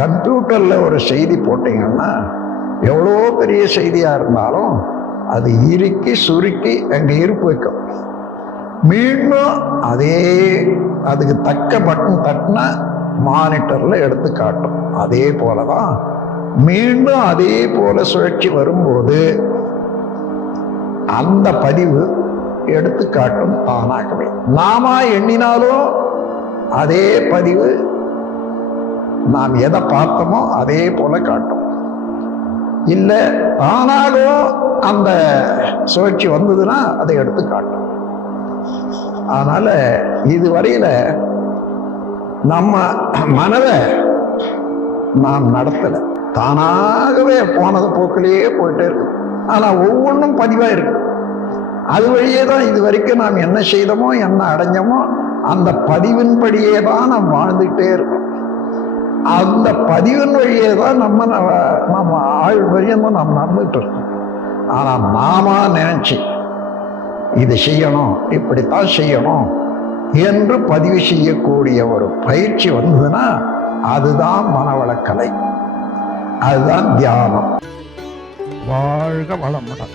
கம்ப்யூட்டர்ல ஒரு செய்தி போட்டீங்கன்னா எவ்வளோ பெரிய செய்தியா இருந்தாலும் அது இறுக்கி சுருக்கி அங்கே இருப்பு வைக்கும். மீண்டும் அதே அதுக்கு தக்க பட்டன் தட்டினா மானிட்டர்ல எடுத்து காட்டும். அதே போலதான் மீண்டும் அதே போல சுழற்சி வரும்போது அந்த பதிவு எடுத்து காட்டும் தானாகவே. நாம எண்ணினாலும் அதே பதிவு நாம் எதை பார்த்தோமோ அதே போல காட்டும். இல்ல தானாகவும் அந்த சுழற்சி வந்ததுன்னா அதை எடுத்து காட்டும். அதனால இதுவரையில நம்ம மனதை நாம் நடத்தல, தானாகவே போனது போக்கிலேயே போயிட்டே இருக்கு. ஆனா ஒவ்வொன்றும் பதிவா இருக்கு. அது வழியே தான் இது வரைக்கும் நாம் என்ன செய்தோமோ என்ன அடைஞ்சோமோ அந்த பதிவின்படியே தான் நாம் வாழ்ந்துகிட்டே இருக்கோம். அந்த பதிவின் வழியே தான் நம்ம ஆள் வழியும் நாம் நடந்துட்டு இருக்கோம். ஆனா நாம நினைச்சு இது செய்யணும், இப்படித்தான் செய்யணும் என்று பதிவு செய்யக்கூடிய ஒரு பயிற்சி வந்ததுன்னா அதுதான் மனவளக்கலை, அதுதான் தியானம். வாழ்க வளமுடன்.